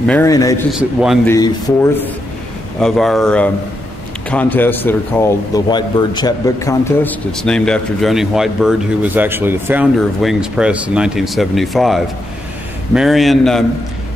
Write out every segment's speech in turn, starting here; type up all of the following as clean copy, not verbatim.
Marian Aitches won the fourth of our contests that are called the Whitebird Chapbook contest. It's named after Joni Whitebird, who was actually the founder of Wings Press in 1975. Marian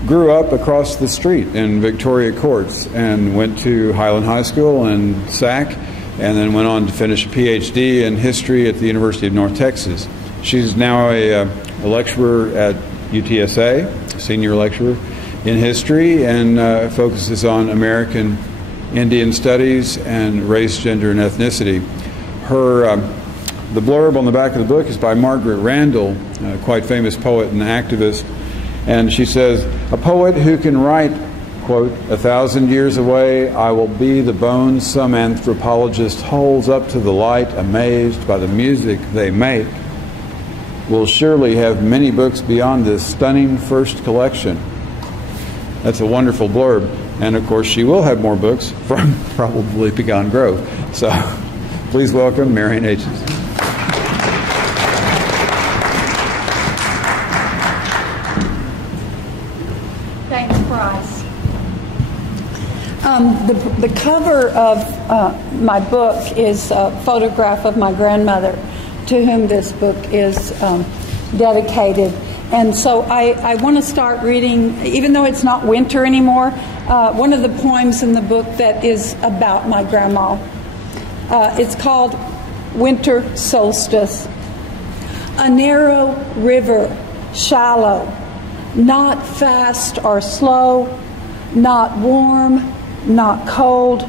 grew up across the street in Victoria Courts and went to Highland High School and SAC, and then went on to finish a PhD in history at the University of North Texas. She's now a lecturer at UTSA, senior lecturer in history, and focuses on American Indian studies and race, gender, and ethnicity. The blurb on the back of the book is by Margaret Randall, a quite famous poet and activist, and she says, "A poet who can write, quote, 1,000 years away, I will be the bones some anthropologist holds up to the light, amazed by the music they make, will surely have many books beyond this stunning first collection." That's a wonderful blurb. And of course, she will have more books from probably Pecan Grove. So please welcome Marian Aitches. Thanks, Bryce. The cover of my book is a photograph of my grandmother, to whom this book is dedicated. And so I want to start reading, even though it's not winter anymore, one of the poems in the book that is about my grandma. It's called Winter Solstice. A narrow river, shallow, not fast or slow, not warm, not cold,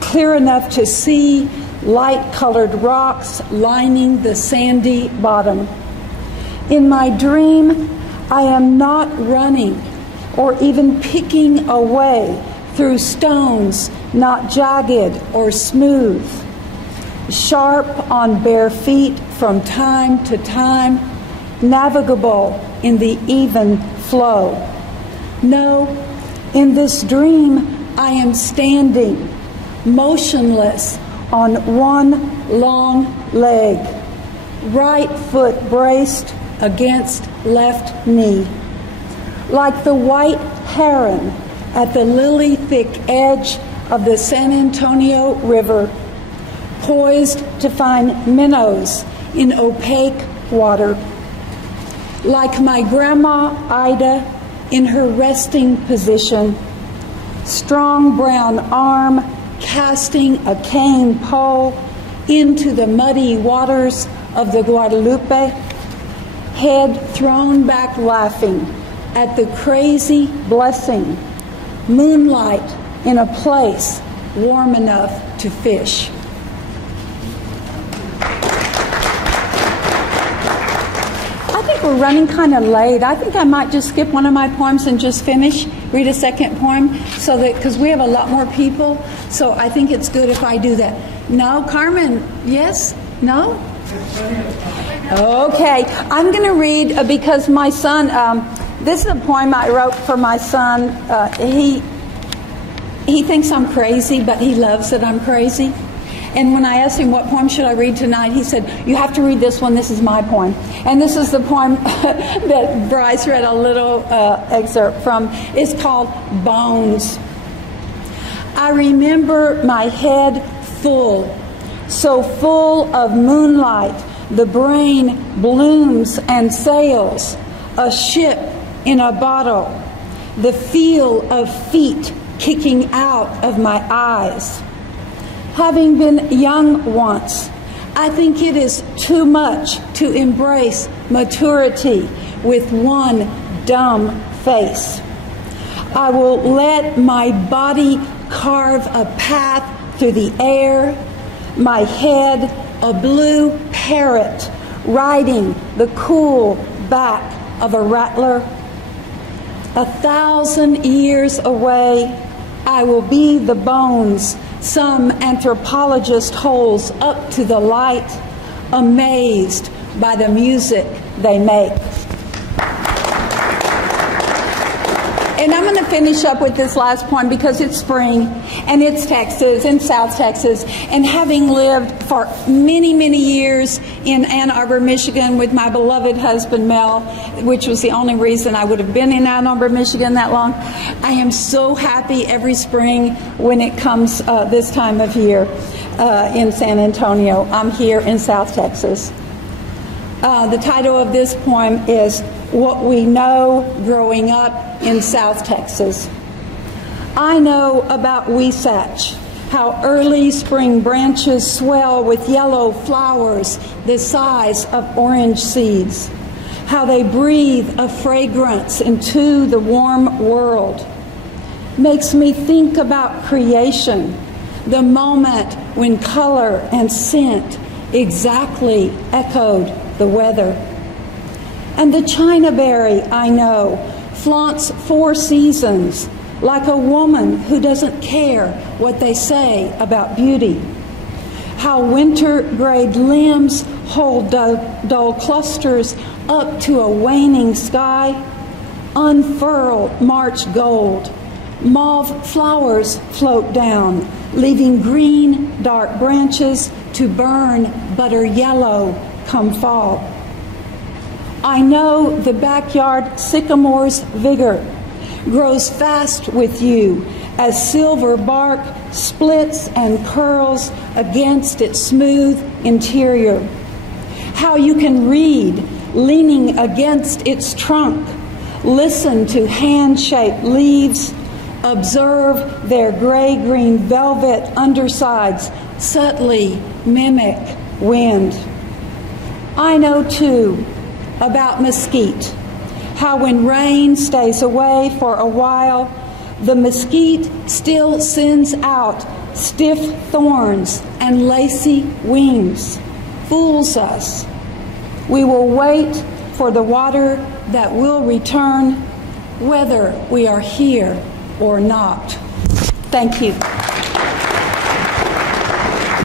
clear enough to see light-colored rocks lining the sandy bottom. In my dream, I am not running or even picking away through stones not jagged or smooth, sharp on bare feet from time to time, navigable in the even flow. No, in this dream, I am standing, motionless on one long leg, right foot braced against left knee, like the white heron at the lily-thick edge of the San Antonio River, poised to find minnows in opaque water, like my grandma Ida in her resting position, strong brown arm casting a cane pole into the muddy waters of the Guadalupe, head thrown back laughing at the crazy blessing, moonlight in a place warm enough to fish. I think we're running kind of late. I think I might just skip one of my poems and just finish, read a second poem, so that, because we have a lot more people, so I think it's good if I do that. No, Carmen, yes? No? Okay, I'm going to read, because my son, this is a poem I wrote for my son. He thinks I'm crazy, but he loves that I'm crazy. And when I asked him what poem should I read tonight, he said, "You have to read this one, this is my poem." And this is the poem that Bryce read a little excerpt from. It's called Bones. I remember my head full, so full of moonlight, the brain blooms and sails, a ship in a bottle, the feel of feet kicking out of my eyes. Having been young once, I think it is too much to embrace maturity with one dumb face. I will let my body carve a path through the air, my head a blue parrot riding the cool back of a rattler. 1,000 years away, I will be the bones some anthropologist holds up to the light, amazed by the music they make. And I'm going to finish up with this last point because it's spring and it's Texas and South Texas. And having lived for many, many years in Ann Arbor, Michigan with my beloved husband, Mel, which was the only reason I would have been in Ann Arbor, Michigan that long, I am so happy every spring when it comes this time of year in San Antonio. I'm here in South Texas. The title of this poem is What We Know Growing Up in South Texas. I know about Wasatch, how early spring branches swell with yellow flowers the size of orange seeds, how they breathe a fragrance into the warm world. Makes me think about creation, the moment when color and scent exactly echoed the weather. And the China berry, I know, flaunts 4 seasons like a woman who doesn't care what they say about beauty. How winter-grayed limbs hold dull clusters up to a waning sky, unfurl March gold. Mauve flowers float down, leaving green, dark branches to burn butter yellow come fall. I know the backyard sycamore's vigor grows fast with you as silver bark splits and curls against its smooth interior. How you can read leaning against its trunk, listen to hand-shaped leaves, observe their gray-green velvet undersides subtly mimic wind. I know, too, about mesquite, how when rain stays away for a while, the mesquite still sends out stiff thorns and lacy wings, fools us. We will wait for the water that will return, whether we are here or not. Thank you.